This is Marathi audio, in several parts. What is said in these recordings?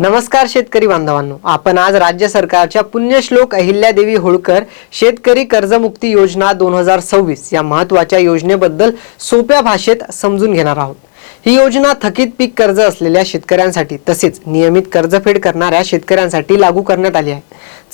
नमस्कार शेतकरी बांधवांनो, आपण आज राज्य सरकारच्या पुण्यश्लोक अहिल्यादेवी होळकर शेतकरी कर्जमुक्ती योजना 2026 या महत्त्वाच्या योजनेबद्दल सोप्या भाषेत समजून घेणार आहोत। ही योजना थकीत पीक कर्ज असलेल्या शेतकऱ्यांसाठी तसेच नियमित कर्जफेड करणाऱ्या शेतकऱ्यांसाठी लागू करण्यात आली आहे।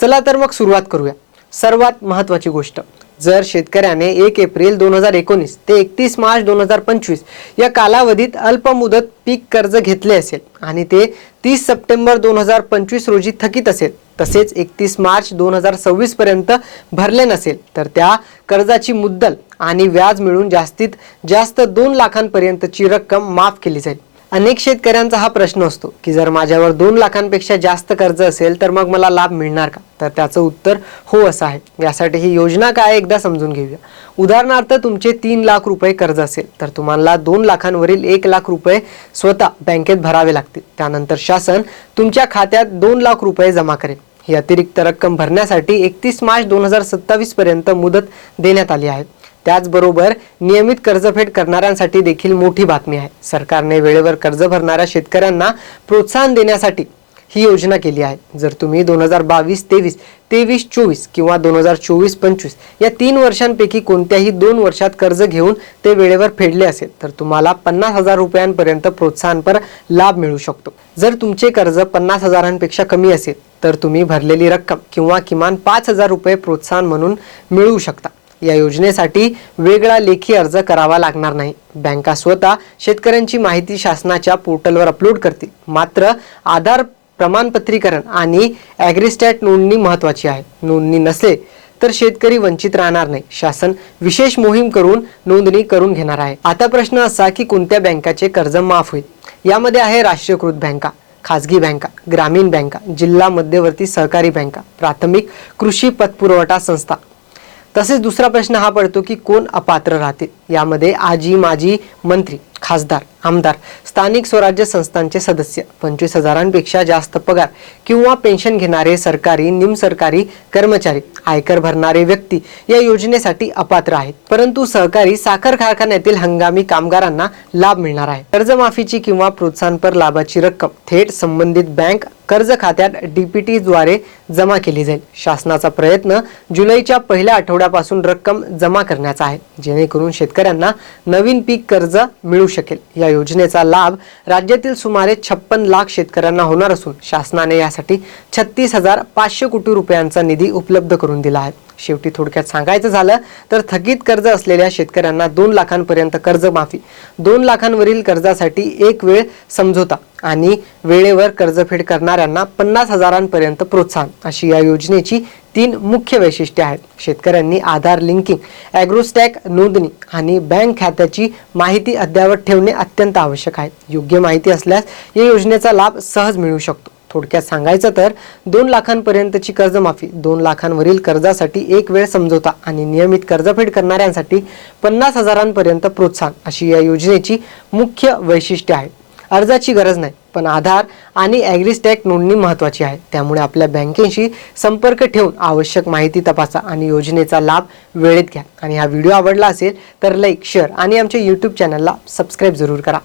चला तर मग सुरुवात करूया। सर्वात महत्त्वाची गोष्ट, जर शेतकऱ्याने 1 एप्रिल 2019 ते 31 मार्च 2025 या कालावधीत अल्पमुदत पीक कर्ज घेतले असेल आणि ते 30 सप्टेंबर 2025 रोजी थकीत असेल तसेच 31 मार्च 2026 पर्यंत भरले नसेल तर त्या कर्जाची मुद्दल आणि व्याज मिळून जास्तीत जास्त 2 लाखांपर्यंतची रक्कम माफ केली जाईल। अनेक शेतकऱ्यांचा हा प्रश्न असतो की जर माझ्यावर 2 लाखांपेक्षा जास्त कर्ज असेल तर मग मला लाभ मिळणार का? तर त्याचं उत्तर हो असं आहे। यासाठी ही योजना काय एकदा समजून घेऊया। उदाहरणार्थ तुमचे 3 लाख रुपये कर्ज असेल तर तुम्हाला 2 लाखांवरील 1 लाख रुपये स्वतः बँकेत भरावे लागतील। त्यानंतर शासन तुमच्या खात्यात 2 लाख रुपये जमा करेल। ही अतिरिक्त रक्कम भरण्यासाठी 31 मार्च 2027 पर्यंत मुदत देण्यात आली आहे। त्याचबरोबर नियमित कर्जफेड करणाऱ्यांसाठी देखील मोठी बातमी आहे। सरकारने वेळेवर कर्ज भरणाऱ्या शेतकऱ्यांना प्रोत्साहन देण्यासाठी ही योजना केली आहे। जर तुम्ही 2022-23, 23-24 किंवा 2024-25 या 3 वर्षांपैकी कोणत्याही 2 वर्षात कर्ज घेऊन ते वेळेवर फेडले असेल तर तुम्हाला 50,000 रुपयांपर्यंत प्रोत्साहनपर लाभ मिळू शकतो। जर तुमचे कर्ज 50,000पेक्षा कमी असेल तर तुम्ही भरलेली रक्कम किंवा किमान 5,000 रुपये प्रोत्साहन म्हणून मिळवू शकता। या योजनेसाठी वेगळा लेखी अर्ज करावा लागणार नाही। बँका स्वतः शेतकऱ्यांची माहिती शासनाच्या पोर्टलवर अपलोड करतील। मात्र आधार प्रमाणपत्रीकरण आणि ॲग्रीस्टॅट नोंदणी महत्त्वाची आहे। नोंदणी नसेल तर शेतकरी वंचित राहणार नाही। शासन विशेष मोहीम करून नोंदणी करून घेणार आहे। आता प्रश्न असा की कोणत्या बँकाचे कर्ज माफ होईल? यामध्ये आहे राष्ट्रीयकृत बँका, खाजगी बँका, ग्रामीण बँका, जिल्हा मध्यवर्ती सहकारी बँका, प्राथमिक कृषी पतपुरवठा संस्था। तसेच दुसरा प्रश्न हा पडतो की कोण अपात्र राहतील? यामध्ये आजी माजी मंत्री, खासदार, आमदार, स्थानिक स्वराज्य संस्थांचे सदस्य, 25,000पेक्षा जास्त पगार किंवा पेन्शन घेणारे सरकारी निमसरकारी कर्मचारी, आयकर भरणारे व्यक्ती या योजनेसाठी अपात्र आहेत। परंतु सहकारी साखर कारखान्यातील हंगामी कामगारांना लाभ मिळणार आहे। कर्जमाफीची किंवा प्रोत्साहनपर लाभाची रक्कम थेट संबंधित बँक कर्ज खात्यात DPT द्वारे जमा केली जाईल। शासनाचा प्रयत्न जुलैच्या पहिल्या आठवड्यापासून रक्कम जमा करण्याचा आहे, जेणेकरून शेतकऱ्यांना नवीन पीक कर्ज मिळू शकेल। या योजनेचा लाभ राज्यातील सुमारे 56 लाख शेतकऱ्यांना होणार असून शासनाने यासाठी 36,500 कोटी रुपयांचा निधी उपलब्ध करून दिला आहे। शेवटी थोडक्यात सांगायचं झालं तर थकीत कर्ज असलेल्या शेतकऱ्यांना 2 लाखांपर्यंत कर्जमाफी, 2 लाखांवरील कर्जासाठी एक वेळ समझोता आणि वेळेवर कर्जफेड करणाऱ्यांना 50,000पर्यंत प्रोत्साहन अशी या योजनेची 3 मुख्य वैशिष्ट्ये आहेत। शेतकऱ्यांनी आधार लिंकिंग, ॲग्रोस्टॅक नोंदणी आणि बँक खात्याची माहिती अद्ययावत ठेवणे अत्यंत आवश्यक आहे। योग्य माहिती असल्यास या योजनेचा लाभ सहज मिळू शकतो। थोडक्यात सांगायचं तर 2 लाखांपर्यंतची कर्जमाफी, 2 लाखांवरील कर्जासाठी एक वेळ समझोता आणि नियमित कर्जफेड करणाऱ्यांसाठी 50,000पर्यंत प्रोत्साहन अशी या योजनेची मुख्य वैशिष्ट्ये आहेत। अर्जाची गरज नाही, पण आधार आणि ॲग्रीस्टॅक नोंदणी महत्त्वाची आहे। त्यामुळे आपल्या बँकेशी संपर्क ठेवून आवश्यक माहिती तपासा आणि योजनेचा लाभ वेळेत घ्या। आणि हा व्हिडिओ आवडला असेल तर लाईक, शेअर आणि आमच्या YouTube चॅनलला सबस्क्राईब जरूर करा।